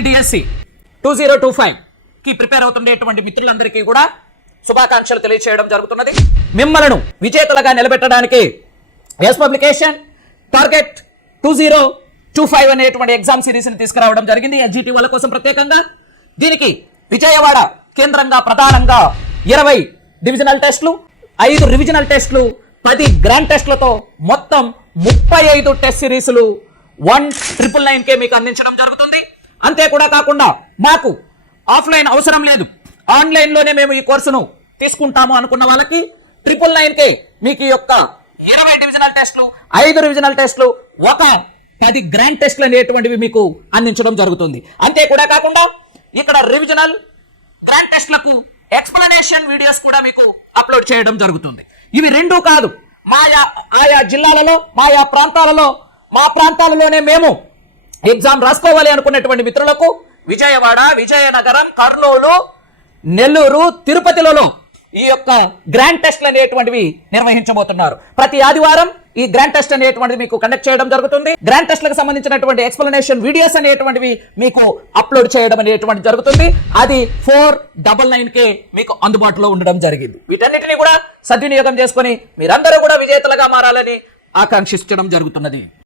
APDSC two zero two five. కి prepare అవుతుండేటువంటి మిత్రులందరికీ కూడా శుభాకాంక్షలు తెలియచేయడం జరుగుతున్నది. మిమ్మలను విజేతలుగా నిలబెట్టడానికి S publication target two zero two five అనేటువంటి ఎగ్జామ్ సిరీస్ని తీసుకురావడం జరిగింది. ఎస్జిటి వాళ్ళ కోసం ప్రత్యేకంగా. దీనికి విజయవాడ కేంద్రంగా ప్రధానంగా ఇరవై డివిజనల్ టెస్టులు ఐదు రివిజనల్ టెస్టులు పది గ్రాండ్ టెస్టులతో మొత్తం ముప్పై ఐదు టెస్ట్ సిరీస్లు వన్ ట్రిపుల్ నైన్ కే మీకు అందించడం జరుగుతుంది. అంతే కూడా కాకుండా మాకు ఆఫ్లైన్ అవసరం లేదు. ఆన్లైన్లోనే మేము ఈ కోర్సును తీసుకుంటాము అనుకున్న వాళ్ళకి ట్రిపుల్ నైన్కే మీకు ఈ యొక్క ఇరవై డివిజనల్ టెస్టులు ఐదు రివిజనల్ టెస్టులు ఒక పది గ్రాండ్ టెస్టులు అనేటువంటివి మీకు అందించడం జరుగుతుంది. అంతే కూడా కాకుండా ఇక్కడ రివిజనల్ గ్రాండ్ టెస్ట్లకు ఎక్స్ప్లెనేషన్ వీడియోస్ కూడా మీకు అప్లోడ్ చేయడం జరుగుతుంది. ఇవి రెండూ కాదు మాయా ఆయా జిల్లాలలో మాయా ప్రాంతాలలో మా ప్రాంతాలలోనే మేము ఎగ్జామ్ రాసుకోవాలి అనుకున్నటువంటి మిత్రులకు విజయవాడ విజయనగరం కర్నూలు నెల్లూరు తిరుపతిలలో ఈ యొక్క గ్రాండ్ టెస్ట్లు అనేటువంటివి నిర్వహించబోతున్నారు. ప్రతి ఆదివారం ఈ గ్రాండ్ టెస్ట్ అనేటువంటిది మీకు కండక్ట్ చేయడం జరుగుతుంది. గ్రాండ్ టెస్ట్లకు సంబంధించినటువంటి ఎక్స్ప్లెనేషన్ వీడియోస్ అనేటువంటివి మీకు అప్లోడ్ చేయడం అనేటువంటి జరుగుతుంది. అది ఫోర్ డబల్ నైన్ కే మీకు అందుబాటులో ఉండడం జరిగింది. వీటన్నిటిని కూడా సద్వినియోగం చేసుకొని మీరందరూ కూడా విజేతలుగా మారాలని ఆకాంక్షించడం జరుగుతున్నది.